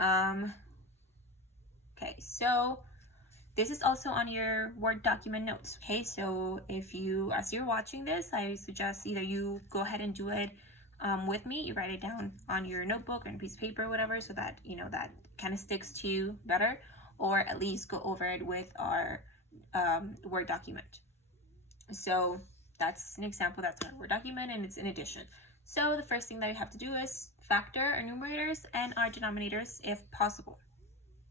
Okay, so this is also on your Word document notes. Okay, so if you, as you're watching this, I suggest either you go ahead and do it with me, you write it down on your notebook or a piece of paper or whatever, so that you know that kind of sticks to you better, or at least go over it with our Word document. So that's an example, that's our Word document, and it's in addition. So the first thing that you have to do is factor our numerators and our denominators if possible.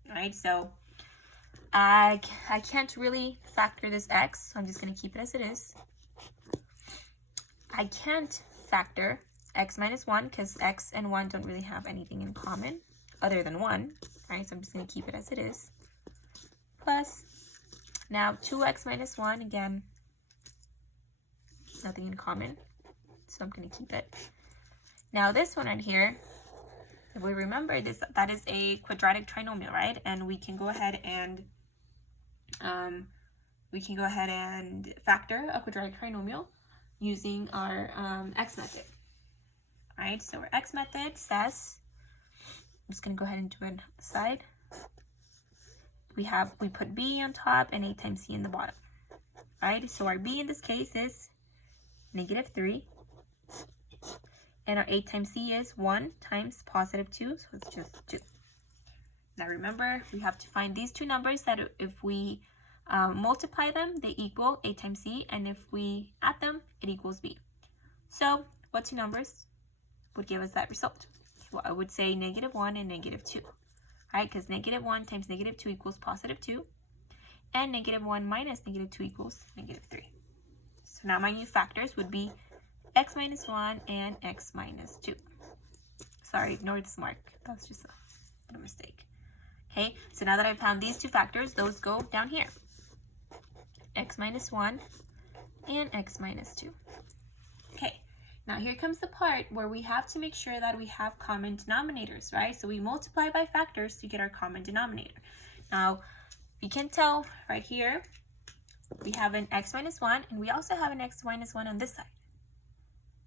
All right, so I can't really factor this x, so I'm just going to keep it as it is. I can't factor x minus 1 because x and 1 don't really have anything in common other than 1. Right, so I'm just going to keep it as it is. Plus, now 2x minus 1, again, nothing in common, so I'm going to keep it. Now this one right here, if we remember this, that is a quadratic trinomial, right? And we can go ahead and factor a quadratic trinomial using our x method. All right, so our x method says, I'm just going to go ahead and do it on the side. We put b on top and a times c in the bottom. All right, so our b in this case is -3. And our 8 times c is 1 times +2, so it's just 2. Now remember, we have to find these two numbers that if we multiply them, they equal 8 times c, and if we add them, it equals b. So what two numbers would give us that result? Well, I would say -1 and -2. Right, because -1 times -2 equals +2, and -1 minus -2 equals -3. So now my new factors would be x minus 1 and x minus 2. Sorry, ignore this mark. That's just a mistake. Okay, so now that I've found these two factors, those go down here. X minus 1 and x minus 2. Okay, now here comes the part where we have to make sure that we have common denominators, right? So we multiply by factors to get our common denominator. Now, you can tell right here, we have an x minus 1, and we also have an x minus 1 on this side.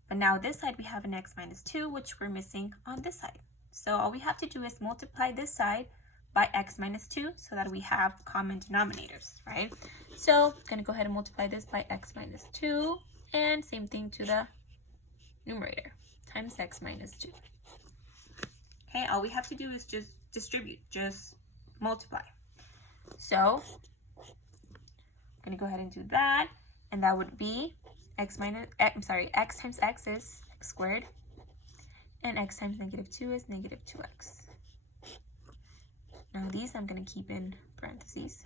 But now this side we have an x minus 2, which we're missing on this side. So all we have to do is multiply this side by x minus 2 so that we have common denominators, right? So I'm going to go ahead and multiply this by x minus 2, and same thing to the numerator, times x minus 2. Okay, all we have to do is just distribute, just multiply. So I'm going to go ahead and do that, and that would be x times x is x squared, and x times -2 is -2x. Now these I'm going to keep in parentheses.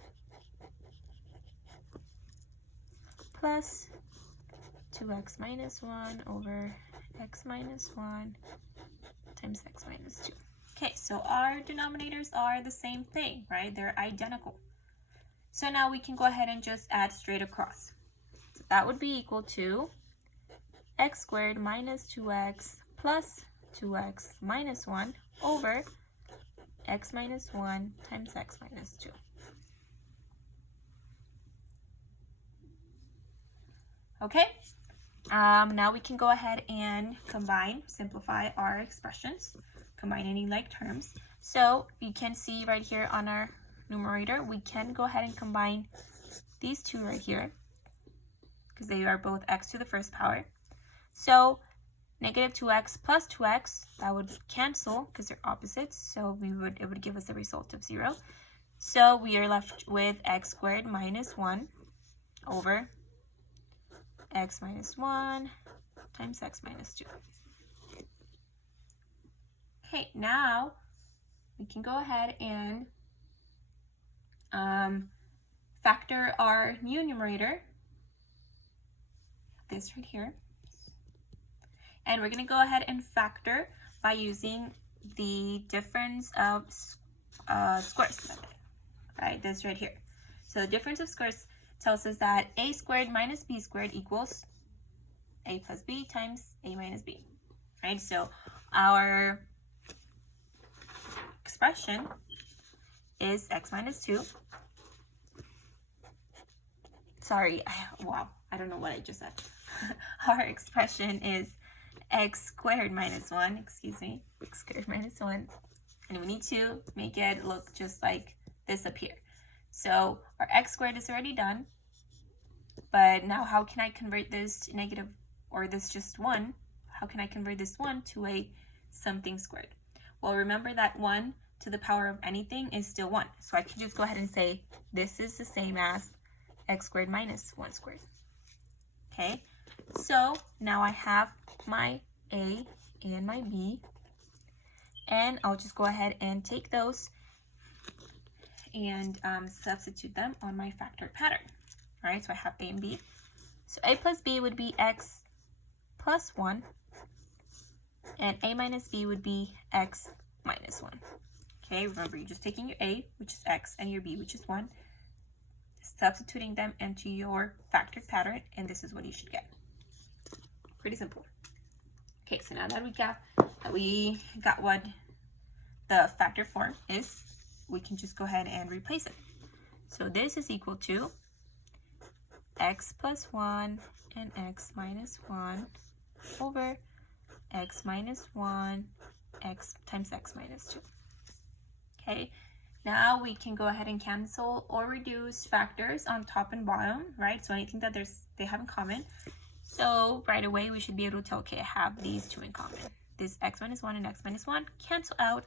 Plus 2x minus 1 over x minus 1 times x minus 2. Okay, so our denominators are the same thing, right? They're identical. So now we can go ahead and just add straight across. So that would be equal to x squared minus 2x plus 2x minus 1 over x minus 1 times x minus 2. Okay, now we can go ahead and simplify our expressions, combine any like terms. So you can see right here on our numerator, we can go ahead and combine these two right here, because they are both x to the first power. So -2x plus 2x, that would cancel because they're opposites, so it would give us a result of 0. So we are left with x squared minus 1 over x minus 1 times x minus 2. Okay, now we can go ahead and factor our new numerator, this right here. And we're going to go ahead and factor by using the difference of squares method, right? This right here. So the difference of squares tells us that a squared minus b squared equals a plus b times a minus b, right? So our expression is x minus 2. Sorry, wow, I don't know what I just said. Our expression is x squared minus 1, x squared minus 1 And we need to make it look just like this up here. So our x squared is already done. But now how can I convert this to negative, or this just 1? How can I convert this 1 to a something squared? Well, remember that 1 to the power of anything is still 1. So I can just go ahead and say this is the same as x squared minus 1 squared. Okay, so now I have my a and my b, and I'll just go ahead and take those and substitute them on my factored pattern. All right, so I have a and b. So a plus b would be x plus 1, and a minus b would be x minus 1. Okay, remember, you're just taking your a, which is x, and your b, which is 1, substituting them into your factored pattern, and this is what you should get. Pretty simple. Okay, so now that we got what the factored form is, we can just go ahead and replace it. So this is equal to x plus 1 and x minus 1 over x minus 1 x times x minus 2. Okay, now we can go ahead and cancel or reduce factors on top and bottom, right? So anything that they have in common. So right away we should be able to tell, okay, I have these two in common. This x minus 1 and x minus 1 cancel out,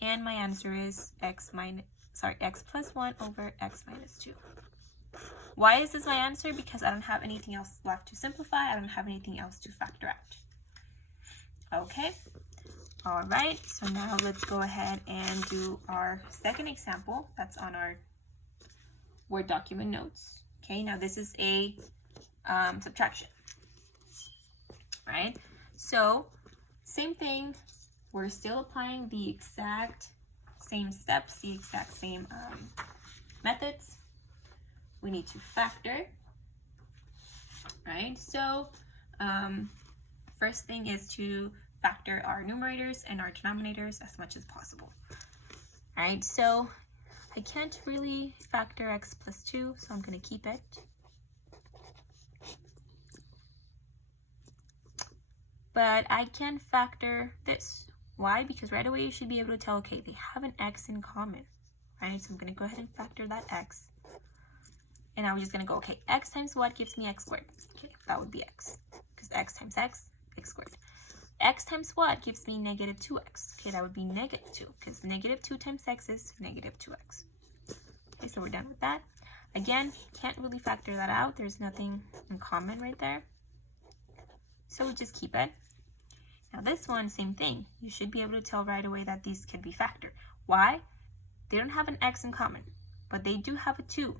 and my answer is x plus 1 over x minus 2. Why is this my answer? Because I don't have anything else left to simplify. I don't have anything else to factor out. Okay. All right. So now let's go ahead and do our second example. That's on our Word document notes. Okay. Now this is a subtraction. Right. So same thing. We're still applying the exact same steps, the exact same methods. We need to factor, right? So first thing is to factor our numerators and our denominators as much as possible. All right, so I can't really factor x plus 2, so I'm going to keep it. But I can factor this. Why? Because right away you should be able to tell, okay, they have an x in common, right? So I'm going to go ahead and factor that x. And now we're just going to go, okay, x times what gives me x squared? Okay, that would be x, because x times x squared. X times what gives me negative 2x? Okay, that would be negative 2, because negative 2 times x is negative 2x. Okay, so we're done with that. Again, can't really factor that out. There's nothing in common right there. So we just keep it. Now this one, same thing. You should be able to tell right away that these can be factored. Why? They don't have an x in common, but they do have a 2.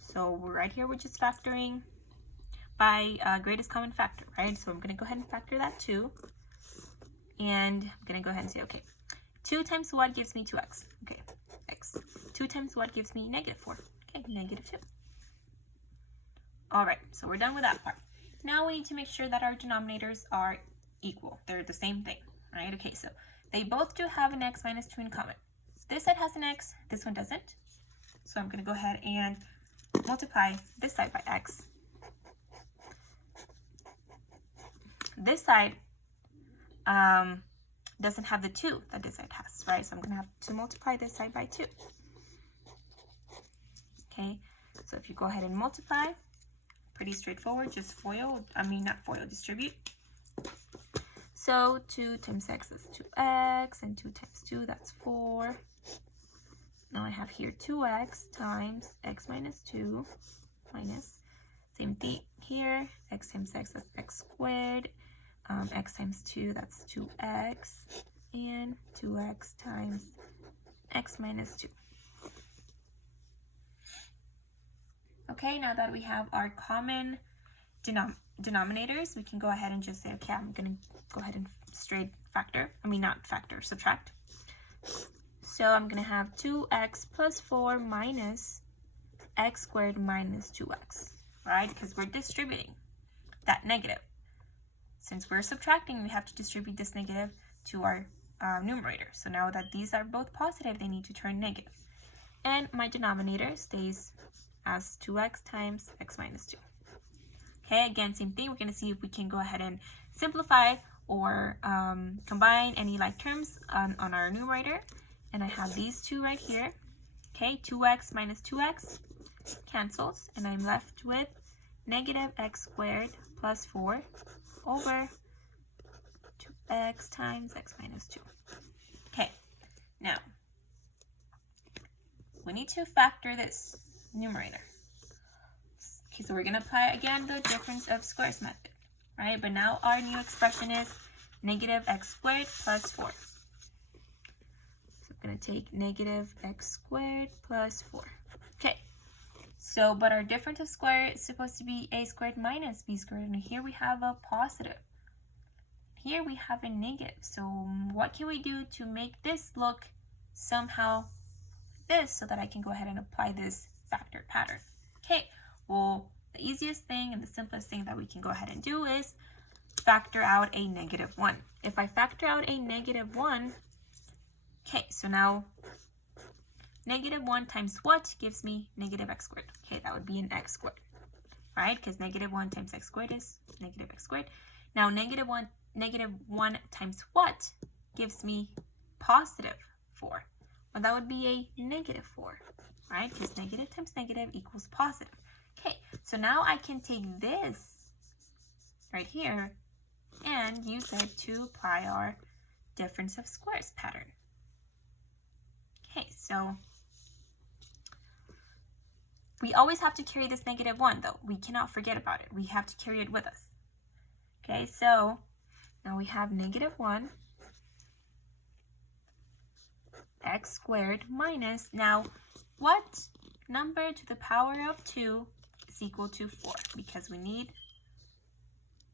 So right here, we're just factoring by greatest common factor, right? So I'm going to go ahead and factor that 2. And I'm going to go ahead and say, okay, 2 times what gives me 2x? Okay, x. 2 times what gives me negative 4? Okay, negative 2. All right, so we're done with that part. Now we need to make sure that our denominators are equal. They're the same thing, right? Okay, so they both do have an x minus 2 in common. This side has an x, this one doesn't. So I'm going to go ahead and multiply this side by x. This side doesn't have the 2 that this side has, right? So I'm going to have to multiply this side by 2. Okay, so if you go ahead and multiply, pretty straightforward, just distribute. So 2 times x is 2x, and 2 times 2, that's 4. Now I have here 2x times x minus 2 minus, same thing here, x times x, that's x squared, x times 2, that's 2x, and 2x times x minus 2. Okay, now that we have our common denominators, we can go ahead and just say, okay, I'm going to go ahead and subtract. So I'm going to have 2x plus 4 minus x squared minus 2x, right? Because we're distributing that negative. Since we're subtracting, we have to distribute this negative to our numerator. So now that these are both positive, they need to turn negative. And my denominator stays as 2x times x minus 2. Okay, again, same thing. We're going to see if we can go ahead and simplify or combine any like terms on our numerator. And I have these two right here. Okay, 2x minus 2x cancels, and I'm left with negative x squared plus 4 over 2x times x minus 2. Okay, now we need to factor this numerator. Okay, so we're going to apply again the difference of squares method, right? But now our new expression is negative x squared plus 4. So I'm going to take negative x squared plus 4. Okay, so but our difference of square is supposed to be a squared minus b squared, and here we have a positive. Here we have a negative. So what can we do to make this look somehow this so that I can go ahead and apply this factored pattern? Okay, well, the easiest thing and the simplest thing that we can go ahead and do is factor out a negative 1. If I factor out a negative 1, okay, so now negative 1 times what gives me negative x squared? Okay, that would be an x squared, right? Because negative 1 times x squared is negative x squared. Now negative 1 times what gives me positive 4? Well, that would be a negative 4, right? Because negative times negative equals positive. Okay, so now I can take this right here and use it to apply our difference of squares pattern. Okay, so we always have to carry this negative 1, though. We cannot forget about it. We have to carry it with us. Okay, so now we have negative 1 x squared minus, now what number to the power of 2 is equal to 4? Because we need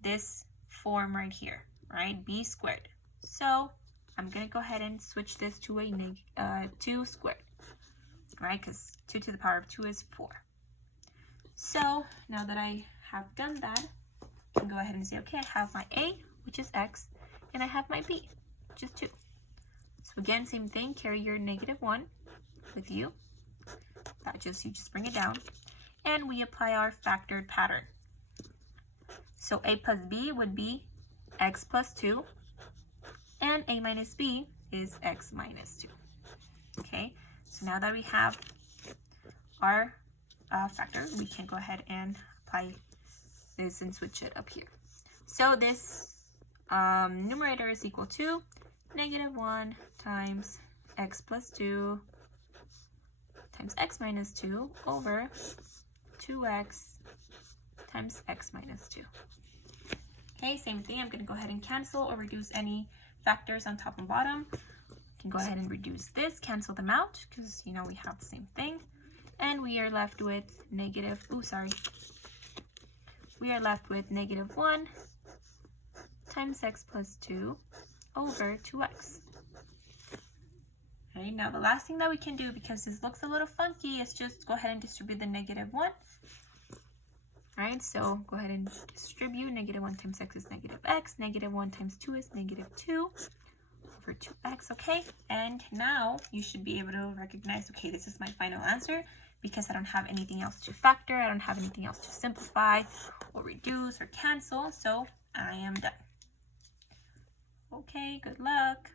this form right here, right? B squared. So I'm going to go ahead and switch this to a 2 squared, right? Because 2 to the power of 2 is 4. So now that I have done that, I can go ahead and say, okay, I have my A, which is x, and I have my B, which is 2. So again, same thing, carry your negative 1 with you. You just bring it down. And we apply our factored pattern. So A plus B would be x plus 2. And A minus B is x minus 2. Okay, so now that we have our factor, we can go ahead and apply this and switch it up here. So this numerator is equal to negative 1 times x plus 2 times x minus 2 over 2x times x minus 2. Okay, same thing. I'm going to go ahead and cancel or reduce any factors on top and bottom. I can go ahead and reduce this, cancel them out, because, you know, we have the same thing. And we are left with negative, we are left with negative 1 times x plus 2 over 2x. Okay, now the last thing that we can do, because this looks a little funky, is just go ahead and distribute the negative 1. Alright, so go ahead and distribute. Negative 1 times x is negative x. Negative 1 times 2 is negative 2 over 2x, okay? And now you should be able to recognize, okay, this is my final answer because I don't have anything else to factor. I don't have anything else to simplify or reduce or cancel, so I am done. Okay, good luck.